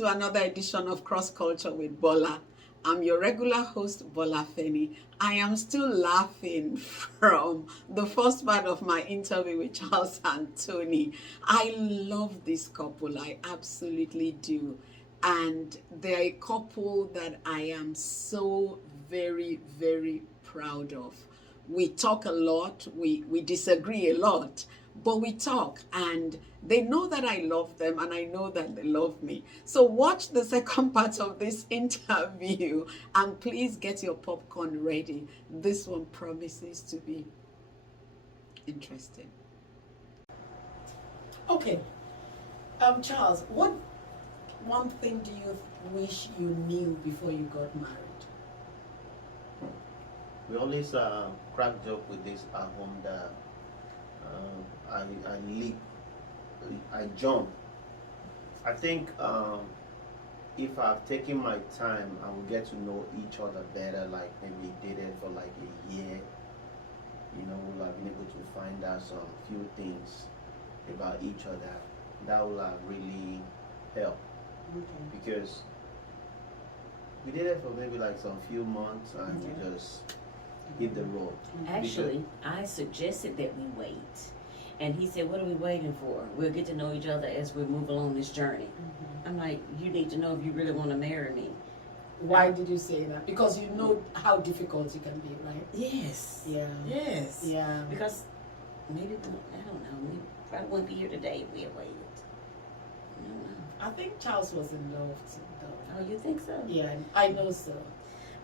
to another edition of Cross Culture with Bola. I'm your regular host, Bola Feni. I am still laughing from the first part of my interview with Charles and Toni. I love this couple, I absolutely do. And they're a couple that I am so very, very proud of. We talk a lot, we disagree a lot, but we talk, and they know that I love them and I know that they love me. So watch the second part of this interview and please get your popcorn ready. This one promises to be interesting. Okay, Charles, what one thing do you wish you knew before you got married? We always crack joke with this at home that I leap, I jump. I think if I've taken my time and we get to know each other better, like maybe dated for like a year, we'll have been able to find out some few things about each other. That will really help. Okay. Because we did it for maybe like some few months and we just hit the road. Actually, I suggested that we wait. And he said, what are we waiting for? We'll get to know each other as we move along this journey. I'm like, you need to know if you really want to marry me. Why did you say that? Because you know how difficult it can be, right? Yes. Yeah. Yes. Yeah. Because maybe, I don't know, we probably wouldn't be here today if we had waited. I don't know. I think Charles was in love too, though. Oh, you think so? Yeah, I know so.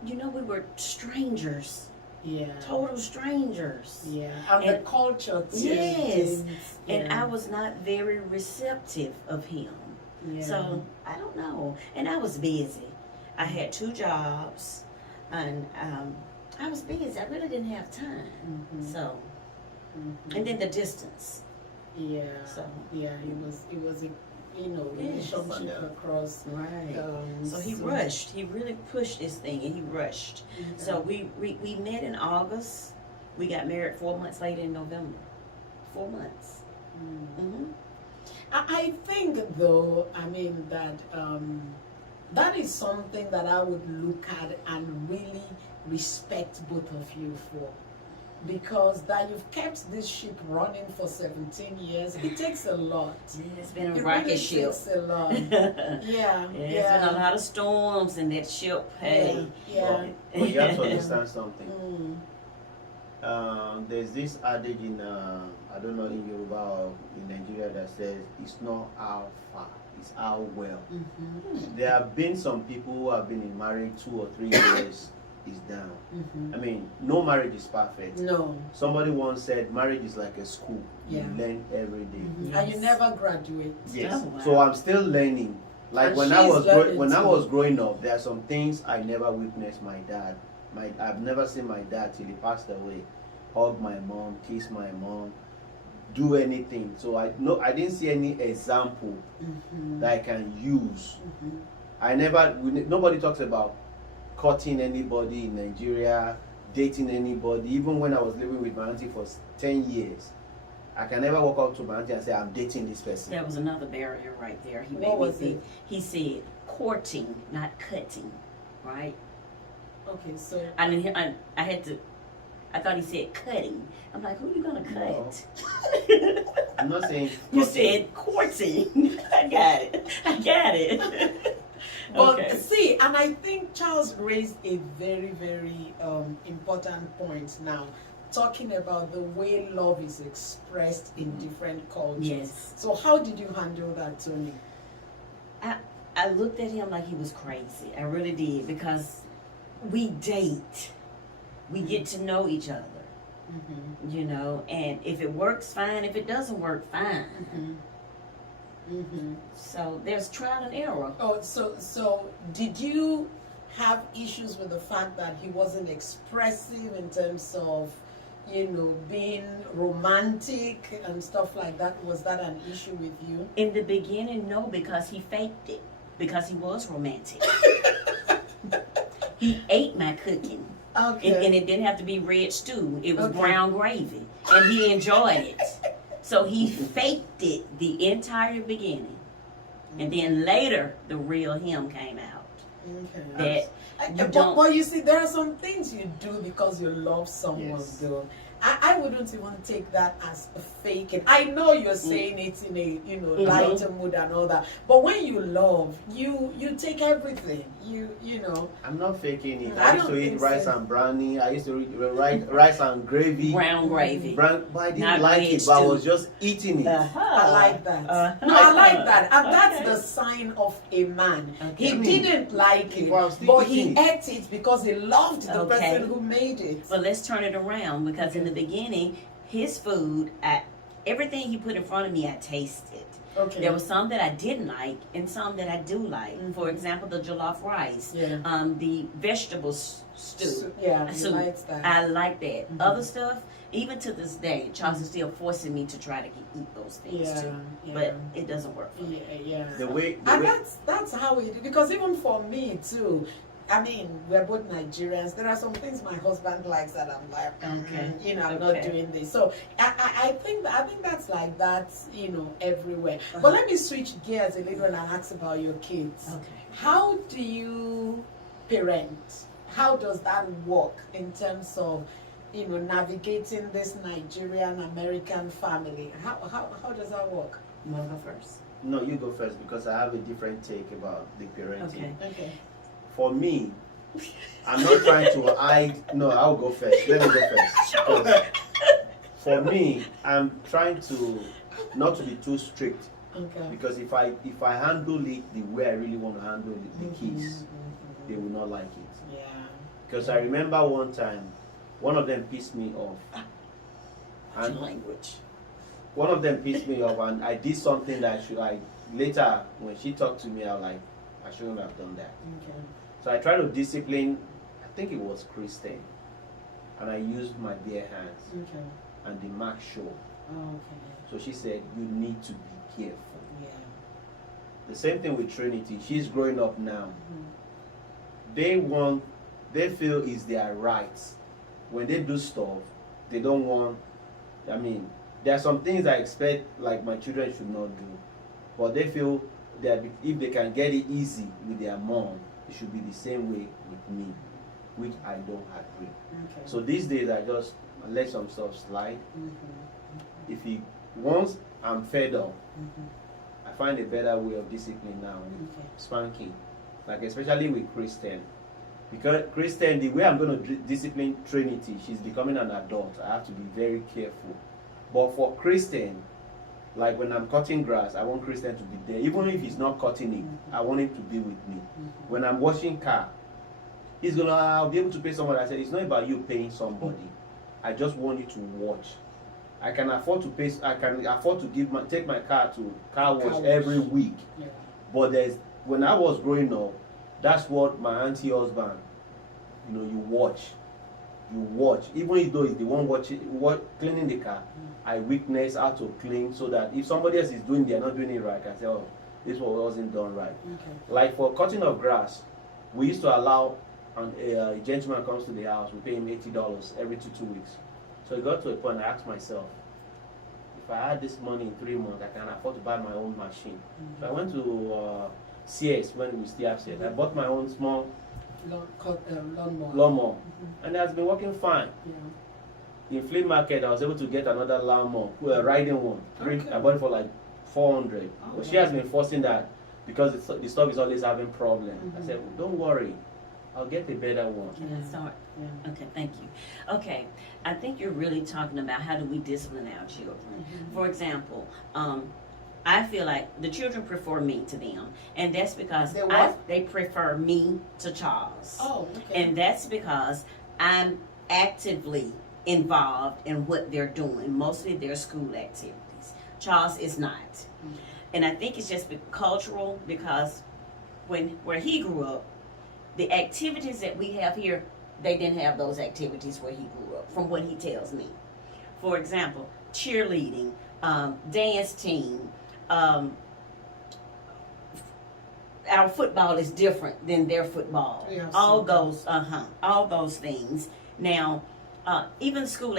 You know, we were strangers. Yeah. Total strangers. Yeah. And the culture too. Yes. Yeah. And I was not very receptive of him. Yeah. So, I don't know. And I was busy. I had 2 jobs. And I was busy. I really didn't have time. So, and then the distance. Yeah. So, yeah, it was a relationship Yes. across. Right. So he rushed. He really pushed this thing, and he rushed. So we met in August. We got married 4 months later in November. 4 months. I think, though, that that is something that I would look at and really respect both of you for. Because that you've kept this ship running for 17 years, it takes a lot. It's been a rocket ship. It takes a lot. Yeah. It's been a lot of storms in that ship. Hey. Yeah. But you have to understand something. There's this adage in, I don't know, in Yoruba or in Nigeria that says, it's not how far, it's how well. There have been some people who have been in marriage 2 or 3 years. Is down. I mean, no marriage is perfect. No. Somebody once said marriage is like a school. Yeah. You learn every day. And you never graduate. Yes. Oh, wow. So I'm still learning. Like And when I was growing up, there are some things I never witnessed my dad. I've never seen my dad till he passed away. Hug my mom, kiss my mom, do anything. So I didn't see any example that I can use. Nobody talks about cutting anybody in Nigeria, dating anybody. Even when I was living with my auntie for 10 years, I can never walk up to my auntie and say, I'm dating this person. That was another barrier right there. He What was it? He said courting, not cutting, right? Okay, so I thought he said cutting. I'm like, who you gonna cut? No. I'm not saying You cutting. said courting. I got it. But Okay. see, and I think Charles raised a very, very important point now, talking about the way love is expressed in different cultures. Yes. So how did you handle that, Toni? I looked at him like he was crazy. I really did, because we date. We get to know each other. And if it works, fine. If it doesn't work, fine. So there's trial and error. Oh, so did you have issues with the fact that he wasn't expressive in terms of, being romantic and stuff like that? Was that an issue with you? In the beginning, no, because he faked it. Because he was romantic. He ate my cooking. Okay. And it didn't have to be red stew. It was brown gravy. And he enjoyed it. So he faked it the entire beginning. And then later, the real him came out. Okay. That you But don't. you see, there are some things you do because you love someone, Yes. though. I wouldn't even take that as a faking. I know you're saying it in a lighter mood and all that, but when you love, you take everything. You know. I'm not faking it. I I used don't to eat think rice so. and brownie. I used to eat rice and gravy. Brown gravy. But I didn't Not like veg it, but I too. was just eating it. I like that. Uh-huh. No, I like that. And that's Okay. the sign of a man. Okay. He didn't like it, Well, still but he eating it. ate it because he loved the Okay. person who made it. But let's turn it around, because in the beginning, his food, everything he put in front of me, I tasted. Okay. There was some that I didn't like and some that I do like. Mhm. For example, the jollof rice, Yeah. The vegetable stew. Yeah, he So likes that. I like that. Mhm. Other stuff, even to this day, Charles is still forcing me to try to eat those things Yeah, too. yeah. But it doesn't work for me. Yeah. The way, the And way that's how it is. Because even for me too, I mean, we're both Nigerians. There are some things my husband likes that I'm like, Okay. I'm not Okay. doing this. So I think that's like that, everywhere. But let me switch gears a little and ask about your kids. Okay. How do you parent? How does that work in terms of, navigating this Nigerian American family? How does that work? You want to go first? no, you go first because I have a different take about the parenting. Okay. Okay. For me, I'm not trying to hide. No, I'll go first. Let me go first. Because for me, I'm trying to not to be too strict, Okay. because if I handle it the way I really want to handle it, the kids, they will not like it. Yeah. Because I remember one time, one of them pissed me off. What's And your language? one of them pissed me off, and I did something that later when she talked to me, I was like, I shouldn't have done that. Okay. So I tried to discipline, I think it was Kristen, and I used my bare hands Okay. and the mark show. Okay. So she said, you need to be careful. Yeah. The same thing with Trinity. She's growing up now. Mhm. They feel it's their rights. When they do stuff, they don't want, there are some things I expect like my children should not do. But they feel that if they can get it easy with their mom, it should be the same way with me, which I don't agree. Okay. So these days I just let some stuff slide. Mhm. Once I'm fed up, Mhm. I find a better way of discipline now with Okay. spanking, like especially with Kristen. Because Kristen, the way I'm going to discipline Trinity, she's becoming an adult. I have to be very careful. But for Kristen, like when I'm cutting grass, I want Kristen to be there. Even if he's not cutting it, I want him to be with me. Mhm. When I'm washing car, I'll be able to pay somebody. I said, it's not about you paying somebody. I just want you to watch. I can afford to pay. I can afford to take my car to car wash every week. Yeah. But when I was growing up, that's what my auntie husband, you watch. Even though he's the one cleaning the car, I witness how to clean so that if somebody else is they're not doing it right, I can say, oh, this one wasn't done right. Okay. Like for cutting of grass, we used to allow a gentleman comes to the house, we pay him $80 every two weeks. So it got to a point I asked myself, if I had this money in 3 months, I can afford to buy my own machine. So I went to CS when we still have CS. I bought my own small Lawnmower. lawnmower, Mhm. and it has been working fine. Yeah. In flea market, I was able to get another lawnmower, a riding one. Okay. I bought it for like 400. Oh, But she wow. has been forcing that because the stuff is always having problems. I Mhm. said, don't worry, I'll get a better one. Can I start? Yeah. Okay, thank you. Okay, I think you're really talking about how do we discipline our children. Mhm. For example, I feel like the children prefer me to them, and that's because They what? they prefer me to Charles. Oh, okay. And that's because I'm actively involved in what they're doing, mostly their school activities. Charles is not. Mhm. And I think it's just cultural because where he grew up, the activities that we have here, they didn't have those activities where he grew up, from what he tells me. For example, cheerleading, dance team, our football is different than their football. Yeah, all absolutely. all those things. Now, even school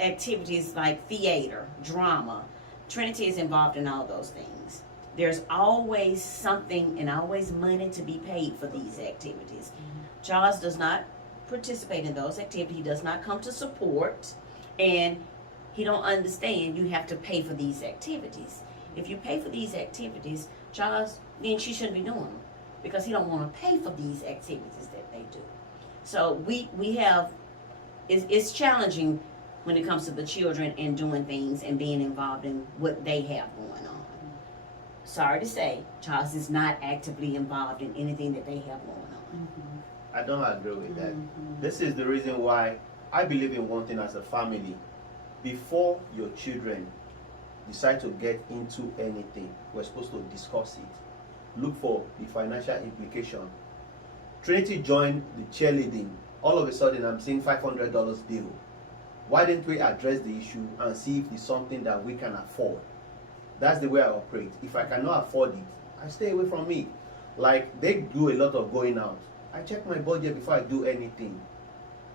activities like theater, drama, Trinity is involved in all those things. there's always something and always money to be paid for these activities. Charles does not participate in those activities. He does not come to support, and he don't understand you have to pay for these activities. If you pay for these activities, Charles, then she shouldn't be doing them because he don't want to pay for these activities that they do. So we have, it's challenging when it comes to the children and doing things and being involved in what they have going on. Sorry to say, Charles is not actively involved in anything that they have going on. I don't agree with that. This is the reason why I believe in one thing as a family. Before your children decide to get into anything, we're supposed to discuss it. Look for the financial implication. Trinity joined the cheerleading. All of a sudden, I'm seeing $500 bill. Why didn't we address the issue and see if it's something that we can afford? That's the way I operate. If I cannot afford it, I stay away from it. Like, they do a lot of going out. I check my budget before I do anything.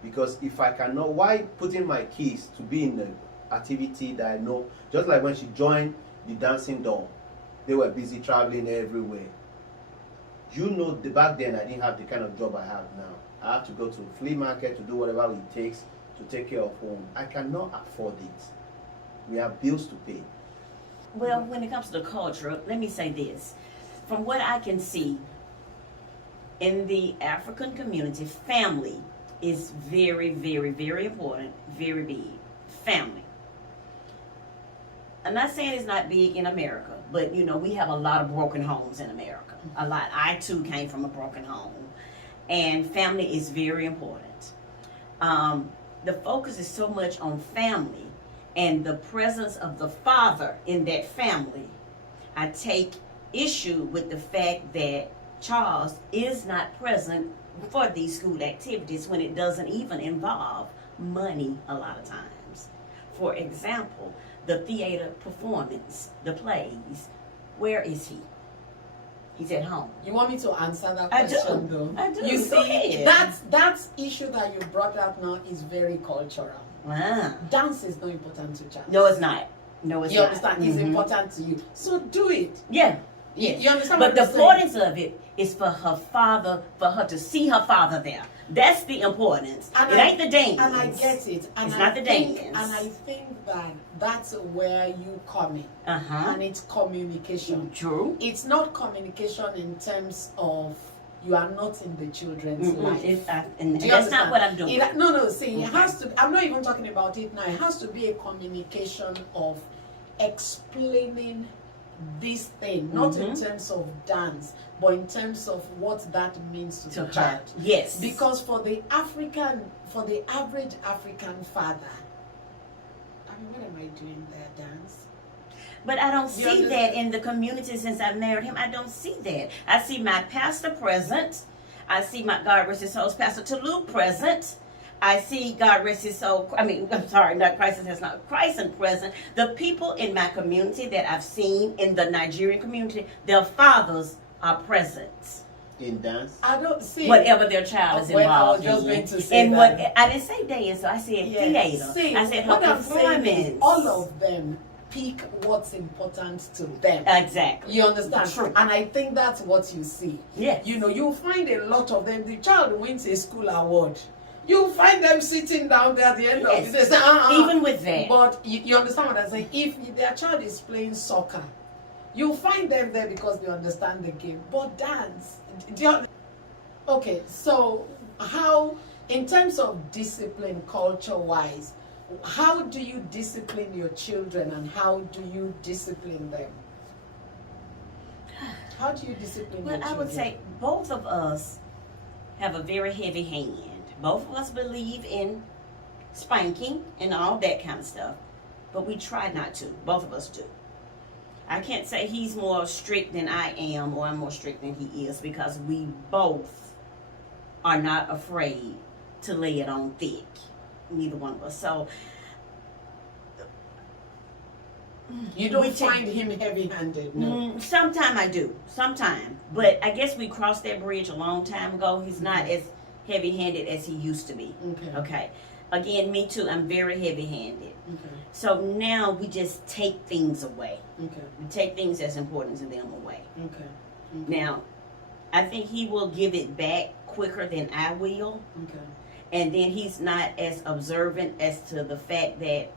Because if I cannot, why putting my kids to be in an activity that I know, just like when she joined the dancing doll, they were busy traveling everywhere. You know, back then I didn't have the kind of job I have now. I have to go to a flea market to do whatever it takes to take care of home. I cannot afford it. We have bills to pay. Well, when it comes to the culture, let me say this. From what I can see, in the African community, family is very, very, very important, very big. Family. I'm not saying it's not big in America, but you know, we have a lot of broken homes in America. A lot. I too came from a broken home. And family is very important. The focus is so much on family and the presence of the father in that family. I take issue with the fact that Charles is not present for these school activities when it doesn't even involve money a lot of times. For example, the theater performance, the plays, where is he? He's at home. You want me to answer that I question do. though? I do. You Go see, ahead. that's issue that you brought up now is very cultural. Wow. Dance is not important to Charles. No, it's not. No, it's You not. understand? It's important to you. So do it. Yeah. You understand But what the I'm saying? importance of it is for her father, for her to see her father there. That's the importance. And It ain't the dance. And I get it. And It's I not the think, dance. And I think that that's where you come in. Uh-huh. And it's communication. True. It's not communication in terms of you are not in the children's life. And Do you that's not understand? what I'm doing. No. See, it has to. I'm not even talking about it now. It has to be a communication of explaining this thing, not in terms of dance, but in terms of what that means to the her. child. Yes. Because for the average African father, I mean, what am I doing there, dance? But I don't You see understand? that in the community since I married him. I don't see that. I see my pastor present. I see my God rest his soul's Pastor Toulouse present. I see God rest his soul. I'm sorry, not Christ has not Christ and present. The people in my community that I've seen in the Nigerian community, their fathers are present. In dance? Uh, I don't see Whatever their child is Well, I was involved just in. going to say And that. what I didn't say dance, so I said theater. See, I said her what I'm saying is performance. all of them pick what's important to them. Exactly. You understand? True. And I think that's what you see. Yes. You know, you'll find a lot of them. The child wins a school award. You'll find them sitting down there at the end Yes. of it. They say, Even with that. But you understand what I'm saying? If their child is playing soccer, you'll find them there because they understand the game. But dance, okay, so how, in terms of discipline, culture-wise, how do you discipline your children and how do you discipline them? How do you discipline your Well, I children? would say both of us have a very heavy hand. Both of us believe in spanking and all that kind of stuff, but we try not to. Both of us do. I can't say he's more strict than I am or I'm more strict than he is because we both are not afraid to lay it on thick. Neither one of us. So You don't we take- find him heavy-handed, no. Sometime I do. Sometime. But I guess we crossed that bridge a long time ago. He's not as heavy-handed as he used to be. Okay. Okay. Again, me too. I'm very heavy-handed. Okay. So now we just take things away. Okay. We take things that's important to them away. Okay. Now, I think he will give it back quicker than I will. Okay. And then he's not as observant as to the fact that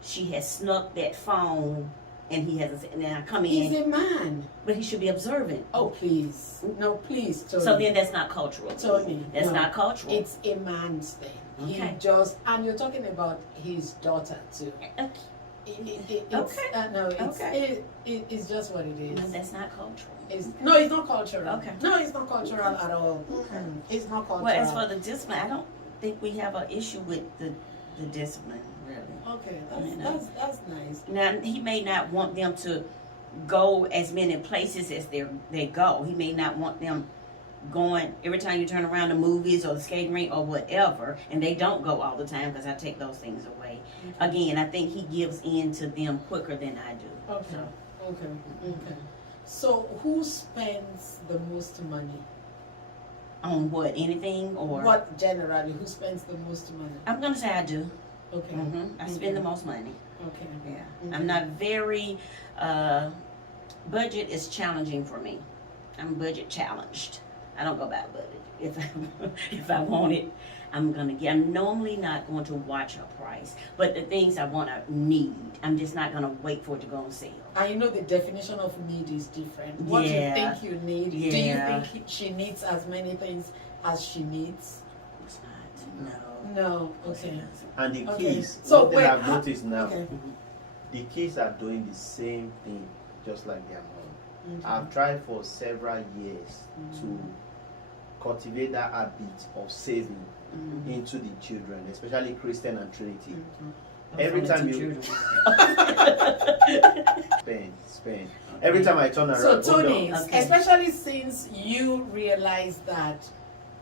she has snuck that phone and he hasn't. And then I come He's in, a man. but he should be observant. Oh, please. No, please, Tony. So then that's not cultural. Tony, That's no. not cultural. It's a man's thing. Okay. He just, and you're talking about his daughter too. Okay. It's, Okay. no, it's, Okay. it's just what it is. No, that's not cultural. No, it's not cultural. Okay. No, it's not cultural at all. Okay. It's not cultural. Well, as for the discipline, I don't think we have an issue with the discipline, really. Okay, You know. that's nice. Now, he may not want them to go as many places as they go. He may not want them going every time you turn around the movies or the skating rink or whatever, and they don't go all the time because I take those things away. Again, I think he gives in to them quicker than I do. Okay. So, Okay. So, who spends the most money? on what? Anything or What generally? Who spends the most money? I'm gonna say I do. Okay. I spend the most money. Okay. Yeah, Mhm. I'm not very. Budget is challenging for me. I'm budget challenged. I don't go by budget. If I want it, I'm gonna get. I'm normally not going to watch a price, but the things I want, I need. I'm just not gonna wait for it to go on sale. And you know the definition of need is different. What Yeah. you think you need, do you Yeah. think she needs as many things as she needs? It's not. No. No. Okay. And the Okay. kids, So one thing wait, I've noticed now, Okay. the kids are doing the same thing just like their mom. Okay. I've tried for several years to cultivate that habit of saving Mm-hmm. into the children, especially Christian and Trinity. Mm-hmm. Every time you spend. Every time I turn So around, hold Tony, on. Okay. especially since you realize that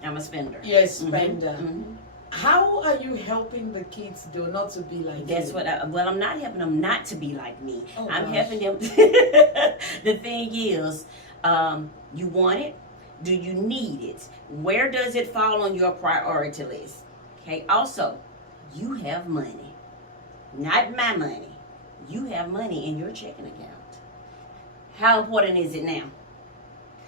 I'm a spender. you're a spender, Mhm. how are you helping the kids though not to be like That's you? what I'm not helping them not to be like me. Oh, I'm gosh. helping them. The thing is, you want it? Do you need it? Where does it fall on your priority list? Okay. Also, you have money, not my money. You have money in your checking account. How important is it now?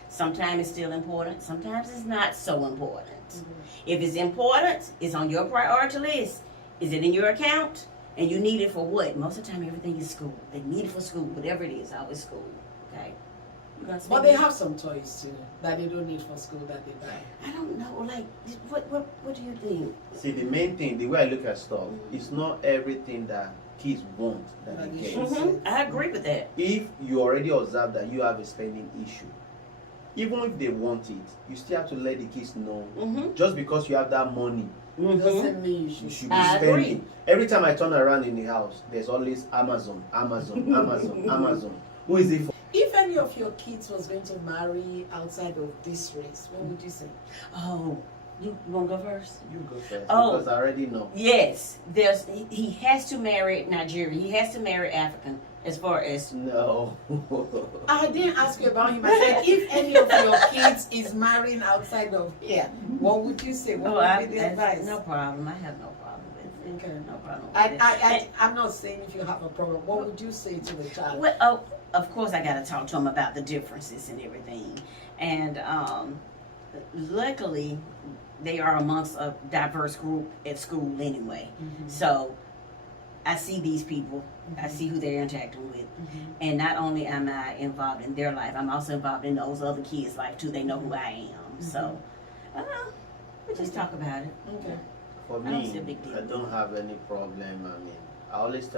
Sometimes it's still important. Sometimes it's not so important. If it's important, it's on your priority list. Is it in your account? And you need it for what? Most of the time, everything is school. They need it for school, whatever it is, always school. Okay. You're gonna But spend they it. have some toys too that they don't need for school that they buy. I don't know. Like, what do you think? See, the main thing, the way I look at stuff, it's not everything that kids want that That they you get. should. I agree with that. If you already observe that you have a spending issue, even if they want it, you still have to let the kids know. Mm-hmm. Just because you have that money, Doesn't mean you you should. should be I spending. agree. Every time I turn around in the house, there's always Amazon. Who is it for? If any of your kids was going to marry outside of this race, what would you say? Oh, you want to go first? You go first, Oh. because I already know. Yes. He has to marry Nigerian. He has to marry African. As far as No. I didn't ask you about him. I said if any of your kids is marrying outside of here, what would you say? What would be the advice? no problem. I have no problem with it. Okay. No problem with it. I'm not saying if you have a problem. What would you say to the child? Well, oh, of course, I got to talk to him about the differences and everything. And luckily, they are amongst a diverse group at school anyway. Mm-hmm. So I see these people. I see who they're interacting with. Mm-hmm. And not only am I involved in their life, I'm also involved in those other kids' life too. They know who I am. So we just talk about it. Okay. For I don't see me, a big deal. I don't have any problem. I mean, I always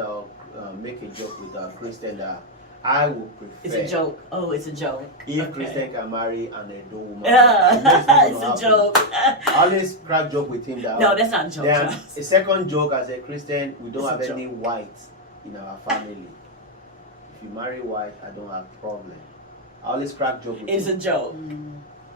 make a joke with a Christian that I would prefer. It's a joke. Oh, it's a joke. If Okay. Christian can marry an Edo woman, It's a joke. I always crack joke with him that. No, that's not a joke. Then Charles. a second joke as a Christian, we don't It's a have any joke. white in our family. If you marry white, I don't have problem. I always crack joke with It's him. a joke.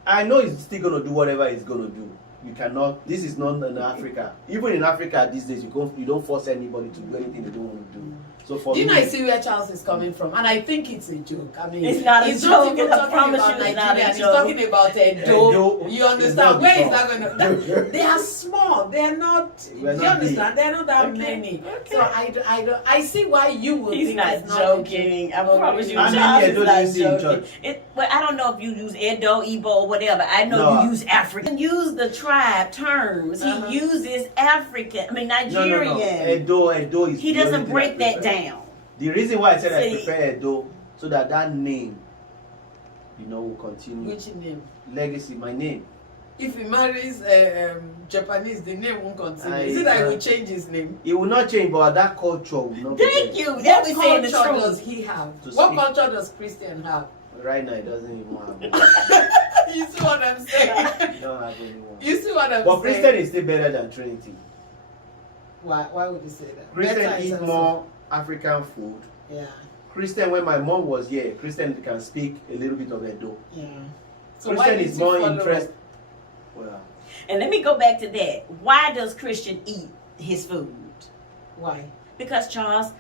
I know he's still gonna do whatever he's gonna do, You cannot. This is not in Africa. Even in Africa these days, you don't force anybody to do anything they don't want to do. So for Do you me, know, I see where Charles is coming from, and I think it's a joke. I mean, It's not a he's not joke. even I talking promise about you it's not a Nigeria. He's joke. talking about Edo. Edo You is understand? not Where is before. that going to? They are small. They are not. Do you We're not understand? big. They are not that Okay. many. Okay. So I don't. I see why you would He's think not it's not a joking. I joke. promise you, How many Charles Edo is do not you see in joking. church? Well, I don't know if you use Edo, Igbo, or whatever. I know No. you use African. Use the tribe terms. Uh-huh. He uses African. I mean no. Nigerian. Edo is. He the only doesn't thing I break that prefer. down. The reason why I said I See? prefer Edo, so that name, will continue. Which name? Legacy, my name. If he marries Japanese, the name won't continue. I- Is it that he will change his name? It will not change, but that culture will not be Thank there. you. That was What saying the culture does truth. he have? To What speak. culture does Christian have? Right now, it doesn't even have it. You see what I'm saying? You don't have anyone. You see what I'm But saying? Christian is still better than Trinity. Why would you say that? Christian Better in eat terms more African food. of- Yeah, Christian, when my mom was here, Christian can speak a little bit of Edo. yeah. So why Christian did is you more follow interested. up? Well, And let me go back to that. Why does Christian eat his food? Why? Because Charles,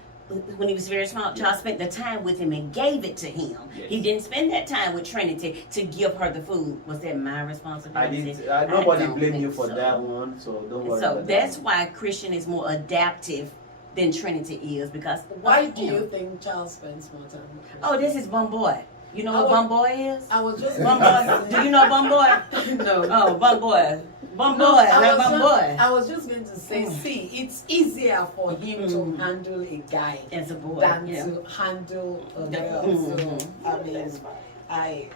when he was very small, Charles spent the time with him and gave it to him. Yes. He didn't spend that time with Trinity to give her the food. Was that my responsibility? nobody don't blame you think for so. that one, so don't worry So about that's that. why Christian is more adaptive than Trinity is, because Why of do him. you think Charles spends more time with Christian? Oh, this is Bum Boy. You know I what was- Bum Boy is? I was just Bum Boy. Do you know Bum Boy? No. Oh, Bum Boy. Bum No, Boy. Like Bum Boy. I was just going to say, see, it's easier for him to handle a guy As a boy. than yeah. to handle a Yeah. girl. Mhm. So I mean, That's right.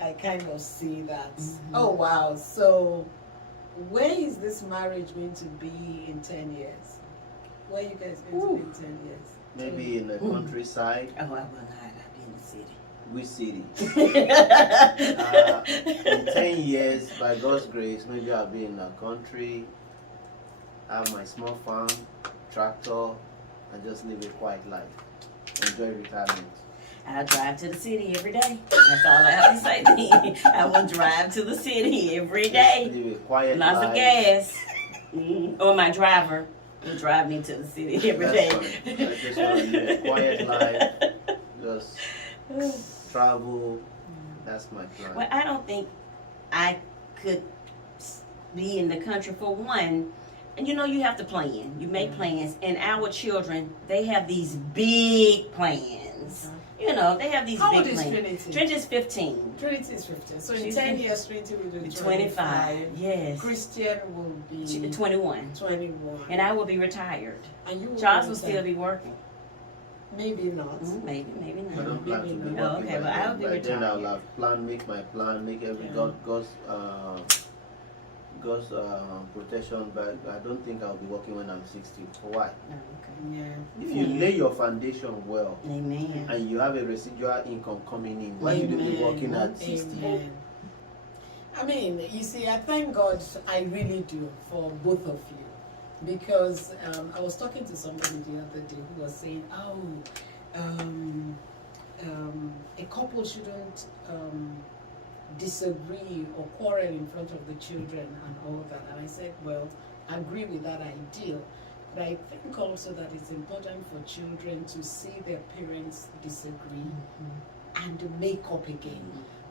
I kind of see that. Mm-hmm. Oh wow! So where is this marriage going to be in 10 years? Where are you guys going to be in 10 years? Maybe in the countryside, Oh, I will not. I'll be in the city. which city? In 10 years, by God's grace, maybe I'll be in the country, have my small farm, tractor, and just live a quiet life. Enjoy retirement. I drive to the city every day. That's all I have to say to you. I will drive to the city every Just day. live a quiet Lots life. of gas. Or my driver will drive me to the city every That's day. fine. I just want to live a quiet life. Just travel. That's my plan. Well, I don't think I could be in the country for one. And you know, you have to plan. You make plans. And our children, they have these big plans. You know, they have these How big old is plans. Trinity? Trinity 15. Trinity is 15. So in She's 10 years, Trinity will be 25. Yes. Christian will be 21. 21. And I will be retired. And you will Charles be will still 10. be working. Maybe not. Maybe I not. don't plan to be Oh, working okay, by but I'll then. be By then I'll retired. have plan, make my plan, make every Yeah. God's protection. But I don't think I'll be working when I'm 60. Why? Oh, okay. Yeah. If you lay your foundation well Amen. and you have a residual income coming in, why should you be Amen. working at 60? Amen. I mean, you see, I thank God, I really do, for both of you. Because I was talking to somebody the other day who was saying, a couple shouldn't disagree or quarrel in front of the children and all that. And I said, well, I agree with that ideal. But I think also that it's important for children to see their parents disagree and to make up again.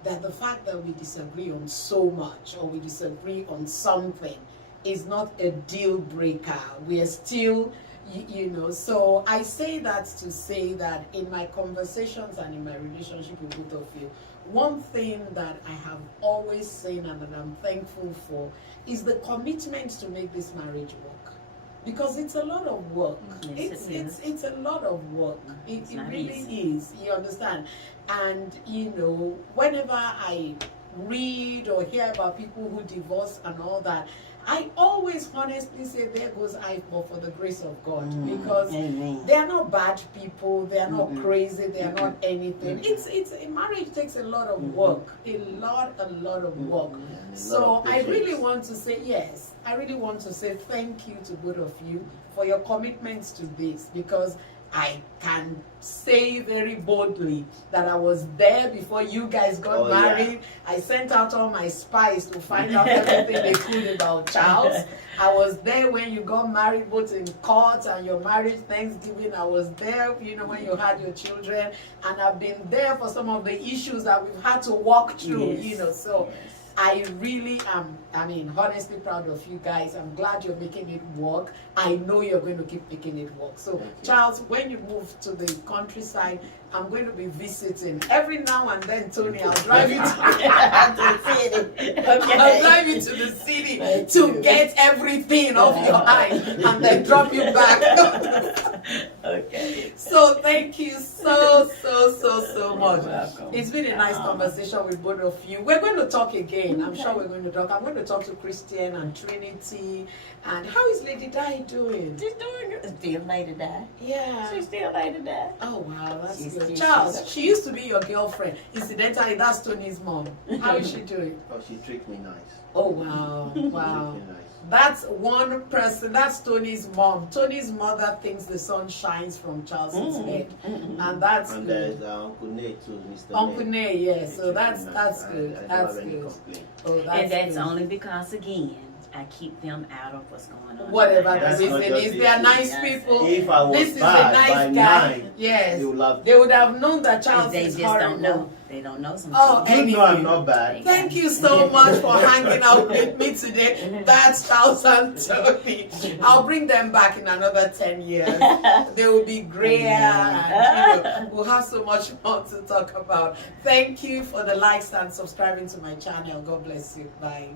That the fact that we disagree on so much or we disagree on something is not a deal breaker. We are still, you know, so I say that to say that in my conversations and in my relationship with both of you, one thing that I have always said and that I'm thankful for is the commitment to make this marriage work. Because it's a lot of work. Yes, It's a lot of work. It not really easy. is. You understand? And you know, whenever I read or hear about people who divorce and all that, I always honestly say, there goes I, but for the grace of God. Because Amen. they are not bad people, they are not crazy, they are not anything. It's marriage takes a lot of work. A lot of work. And a lot So of I really patience. want to say I really want to say thank you to both of you for your commitments to this, because I can say very boldly that I was there before you guys got Yeah. married. I sent out all my spies to find out everything they could about Charles. I was there when you got married, both in court and your marriage Thanksgiving. I was there, when you had your children, and I've been there for some of the issues that we've had to walk through. Yes. So I really am, honestly proud of you guys. I'm glad you're making it work. I know you're going to keep making it work. So, Charles, when you move to the countryside, I'm going to be visiting. Every now and then, Tony, I'll drive you to the city. I'll drive you to the city to get everything off your eyes and then drop you back. Okay. So thank you so much. welcome. It's been a nice conversation with both of you. We're going to talk again. I'm sure we're going to talk. I'm going to talk to Christian and Trinity. And how is Lady Di doing? She's doing good. Still Lady Di. Yeah. She's still Lady Di. Oh wow, that's She's good. still- Charles, she's- she used to be your girlfriend. Incidentally, that's Tony's mom. How is she doing? Oh, she treats me nice. Oh wow, wow. Treats me nice. That's one person. That's Tony's mom. Tony's mother thinks the sun shines from Charles's head, and that's And good. there's Uncle Nate too, Mr. Uncle Nate. Nay, yeah. He So treats that's me that's nice. good. I don't That's have any good. complaint. Oh, that's And that's good. only because, again, I keep them out of what's going on. Whatever That's the not reason just is, it. they are nice Yes. people. If I was This is a bad nice by guy. 9, Yes, they would love they would have known that Charles They is just horrible. don't know. They don't know something. Oh, You know I'm anyway. not bad. Thank you so much for hanging out with me today. That's Charles and Toni. I'll bring them back in another 10 years. They will be grayer and we'll have so much more to talk about. Thank you for the likes and subscribing to my channel. God bless you. Bye.